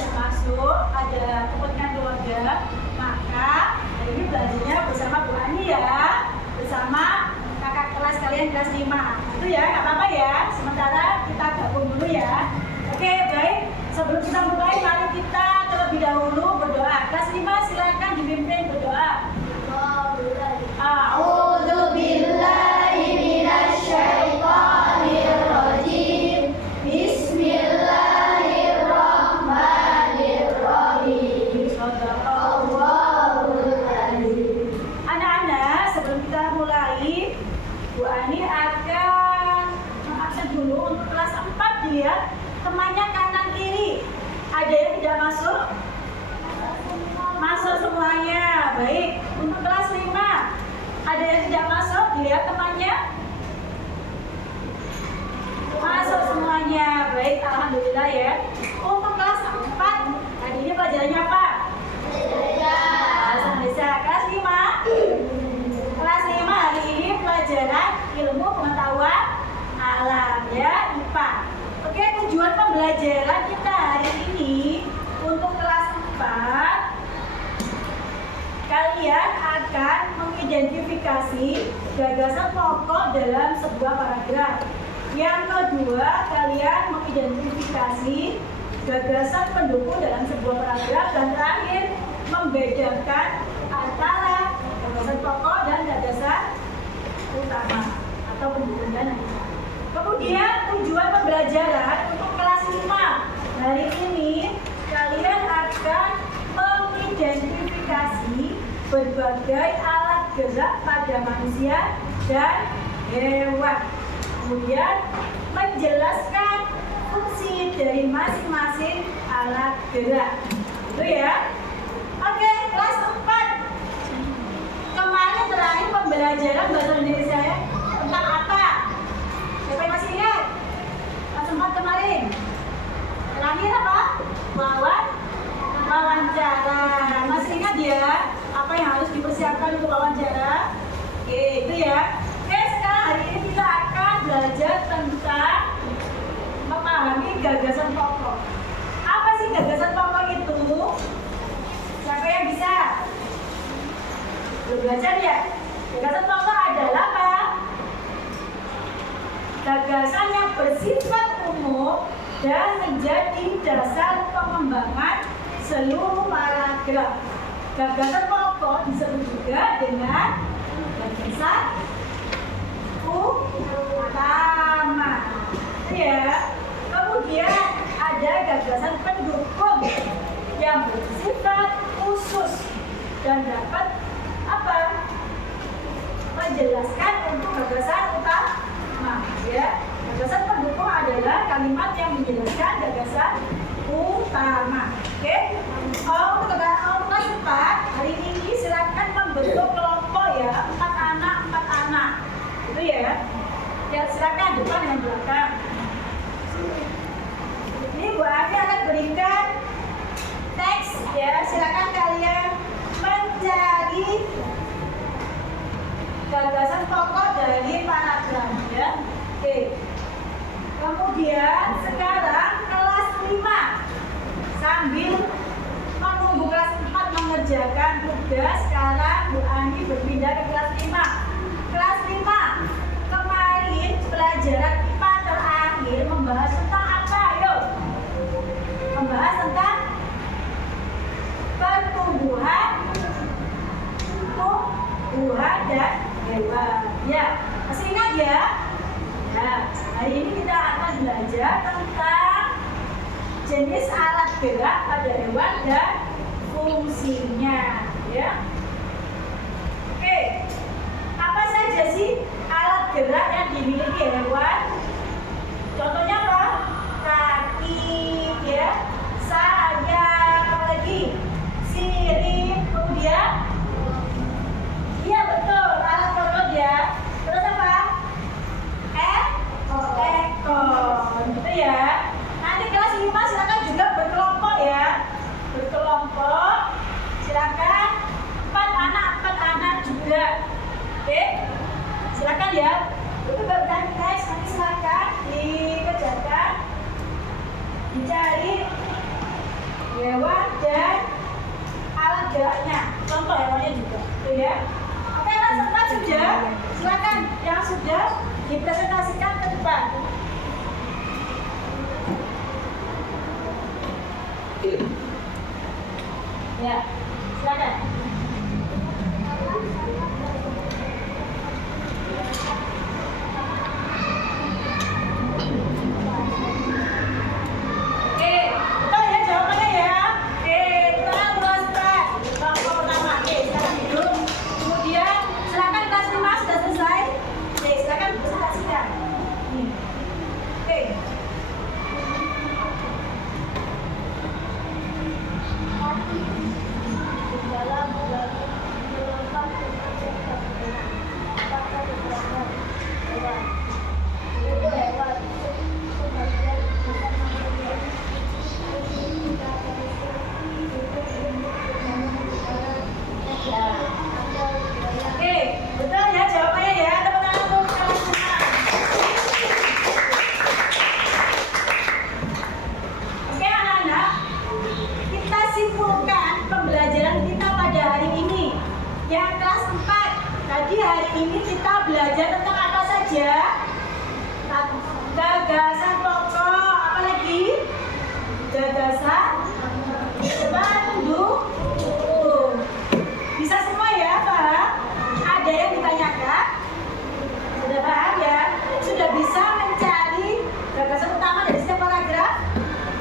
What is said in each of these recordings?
tidak masuk, ada kepentingan keluarga, maka hari ini belajarnya bersama Bu Ani ya, bersama kakak kelas kalian kelas 5. Itu ya, nggak apa-apa ya. Sementara kita gabung dulu ya. Oke, baik. Sebelum kita mulai, mari kita terlebih dahulu berdoa. Kelas 5 silakan dipimpin berdoa. A'udzu billahi minasy syaithanir rajim. Bismillahirrahmanirrahim. Shadaqallahul azim. Anak-anak, sebelum kita mulai, Bu Ani akan mengabsen dulu untuk kelas 4 dilihat temannya kanan kiri. Ada yang tidak masuk? Masuk semuanya. Baik. Untuk kelas 5, ada yang tidak masuk? Dilihat temannya. Masuk semuanya. Baik, alhamdulillah ya. Untuk kelas 4, hari ini pelajarannya apa? Bahasa Indonesia. Kelas 5. Kelas 5 hari ini pelajaran ilmu pengetahuan alam ya, IPA. Oke, tujuan pembelajaran kita hari ini untuk kelas 4, kalian akan mengidentifikasi gagasan pokok dalam sebuah paragraf. Yang kedua, kalian mengidentifikasi gagasan pendukung dalam sebuah paragraf. Dan terakhir, membedakan antara gagasan pokok dan gagasan utama atau pendukung dan kemudian tujuan pembelajaran untuk kelas 5 hari ini, kalian akan mengidentifikasi berbagai alat gerak pada manusia dan hewan. Kemudian menjelaskan fungsi dari masing-masing alat gerak. Itu ya. Oke, kelas 4. Kemarin terakhir pembelajaran bahasa Indonesia ya. Tentang apa? Siapa yang masih ingat? Kelas 4 kemarin. Terakhir apa? Wawancara. Masih ingat ya? Apa yang harus dipersiapkan untuk wawancara? Oke, itu ya. Oke, sekarang hari ini kita akan belajar tentang memahami gagasan pokok. Apa sih gagasan pokok itu? Siapa yang bisa? Belum belajar ya? Gagasan pokok adalah apa? Gagasan yang bersifat umum dan menjadi dasar pengembangan seluruh paragraf. Gagasan pokok disebut juga dengan gagasan utama. Ya. Kemudian ada gagasan pendukung yang bersifat khusus dan dapat apa? Menjelaskan untuk gagasan utama. Ya. Gagasan pendukung adalah kalimat yang menjelaskan gagasan utama. Oke? Untuk kelas 4 hari ini silakan membentuk kelompok ya, 4 anak. Itu ya. Ya silakan depan dan belakang. Ini Bu Ani akan berikan teks ya. Silakan kalian mencari gagasan pokok dari paragraf ya. Oke. Kemudian sekarang kelas 5 sambil menunggu kelas 4 mengerjakan tugas, sekarang Bu Ani berpindah ke kelas 5. Kelas 5 kemarin pelajaran IPA terakhir membahas tentang apa? Yuk, membahas tentang pertumbuhan dan hewan. Ya, masih ingat ya? Ya, hari ini kita akan belajar tentang jenis alat gerak pada hewan dan fungsinya. Ya. Oke, apa saja sih alat gerak yang dimiliki hewan? Contohnya apa? Kaki, ya, sayap, apalagi sirip, kemudian, iya betul, alat perut ya. Terus apa? Ekor, gitu ya. Nanti kelas 5 silakan juga berkelompok ya. Berkelompok, silakan 4 anak juga. Oke, silakan ya. Itu baru guys, nanti silakan dikerjakan. geraknya, contoh hewannya juga, tuh ya. Oke, kelas 4 sudah, silakan yang sudah dipresentasikan ke depan. Ya, silakan. Oke, betul ya jawabannya ya. Oke, tenang kelas 4. Kelompok pertama. Oke, silakan duduk. Kemudian silakan kelas 5 sudah selesai. Oke, silakan presentasikan. Oke. Oke, betul ya jawabannya ya. Tepuk tangan untuk kelas 5. Oke anak-anak, kita simpulkan pembelajaran kita pada hari ini. Yang kelas 4, tadi hari ini kita belajar tentang apa saja? Gagasan pokok, apa lagi? Gagasan pendukung. Bisa semua ya, paham? Ada yang ditanyakan? Sudah paham ya? Sudah bisa mencari gagasan utama dari setiap paragraf?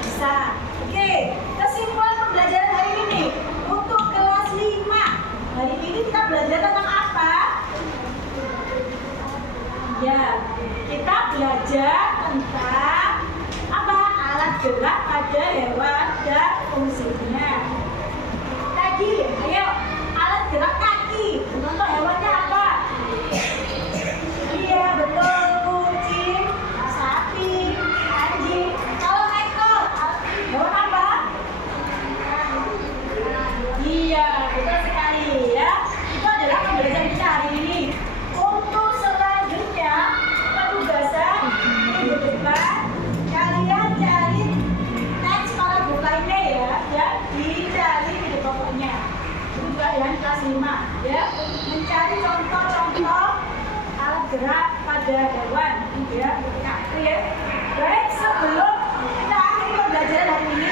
Bisa. Oke, kesimpulan pembelajaran hari ini untuk kelas 5. Hari ini kita belajar tentang apa? Ya, kita belajar tentang apa? Alat gerak pada hewan dan fungsinya. Tadi, ayo, alat gerak kaki. Contoh hewannya apa? Iya, betul. Kucing, sapi, anjing. Kalau ekor, hewan apa? Iya, betul sekali ya. Itu adalah pembelajaran kita hari ini. Untuk selanjutnya, penugasan minggu depan, kalian cari teks paragraf lainnya ya, dicari di pokoknya. Itu juga yang kelas 5 ya, mencari contoh-contoh alat gerak pada hewan ya. Baik, sebelum kita akhiri pembelajaran hari ini,